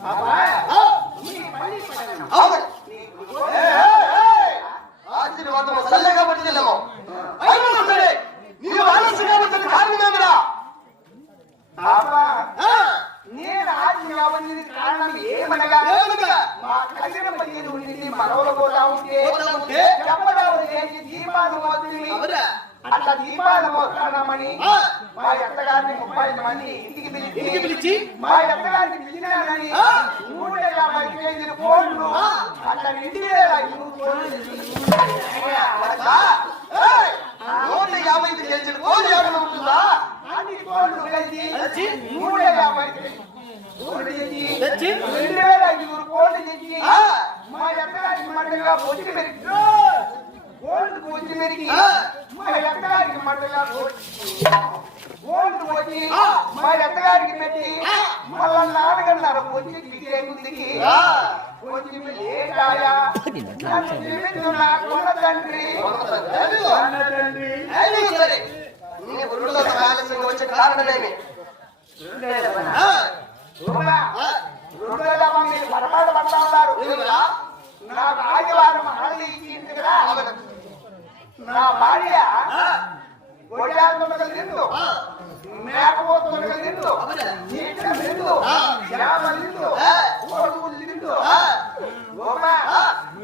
Apa? మా కళ్యాణ పని ఉండింది మనవలు పోతా ఉంటే? దీపాలు? అట్లా దీపాలు. మా ఎత్తగారిని ముప్పై మంది ఇంటికి పిలిచి ఇంటికి పిలిచి? మా ఎత్తగారిని పిలిచినానని. నూట యాభై కేజీలు కోళ్ళు. అట్లా ఇంటి వేల నూట యాభై కేజీలు ఉంటుందా? అన్ని కోళ్ళు పిలిచి? నూట యాభై తెచ్చి రెండు వేల ఐదుగురు తెచ్చి మా ఎత్తగారికి మండగా పొచ్చి మెరిగి కోళ్ళు పొచ్చి మా ఎత్తగారికి మండగా గోల్డ్ పోచి మా ఎత్తగారికి పెట్టి మళ్ళా పొచ్చి బిగే ముందుకి ఆ. పొచ్చి కొన్న తండ్రి కొన్న తండ్రి కారణమేమి నా భార్య ఆ, గొడ్డాల తొలగలు తిందు ఆ, మేకపోతు తొలగలు తిందు అవునా? నీటిగా తిందు ఆ. చేప తిందు ఆ. కోడుగులు తిందు ఆ, గోమా ఆ.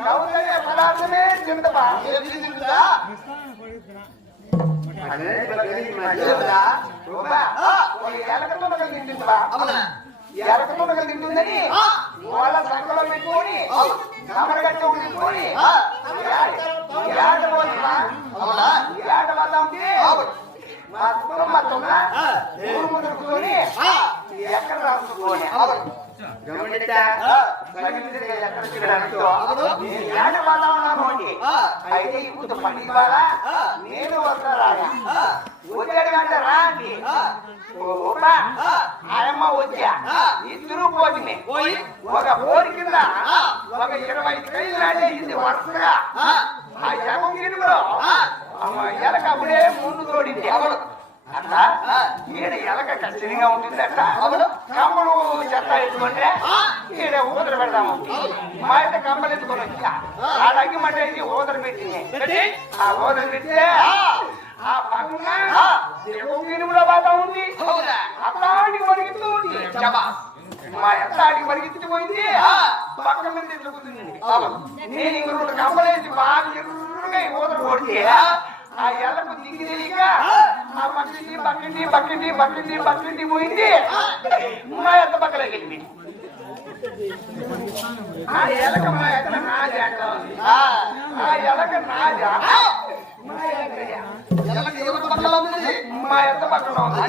కౌలయ్య పదార్థమే ఏమి తింటుందా? గోమా. ఒక తొలగలు తింటుందా తింటుందని ఆ. వాళ్ళ మా కుటుంబం మొత్తం ఊరు ఎక్కడ రాసుకొని అయితే ఇప్పుడు పని ద్వారా నేను వస్తారా వచ్చాడు ఆయమ్మ వచ్చా ఇద్దరు ఒక పోరి కింద ఒక ఇరవై వరుసగా ఎగం గిరిలో ఆ. ఎలక అప్పుడే ముందు తోడింది అవును. అట్లా. ఈడ ఎలక ఖచ్చితంగా ఉంటుందట అవును. కమ్మలు చెత్త ఎత్తుకుంటే. ఈడ ఊదర పెడతాము మా అయితే కమ్మలు ఎత్తుకొని వచ్చా ఊదర పెట్టింది పెట్టి? ఆ ఊదర పెడితే ఆ. పక్కన బాగా ఉంది? అట్లాంటి ఉంది మా ఎత్తాడికి పరిగెత్తిపోయింది ఆ. పక్క మీద తిరుగుతుంది నేను ఇంక రెండు కమ్మలేసి బాగా ఎర్రగా ఊదర కొడితే ఆ ఎల్లకు దిగి తెలియక ఆ పక్కింటి పక్కింటి పక్కింటి పక్కింటి పక్కింటి పోయింది. మా ఎత్త పక్కలోకి వెళ్ళింది. ఆ ఎలక మా ఎత్త నాది. ఆ, ఎలక నాదా మా ఎవరి పక్కన ఉంది?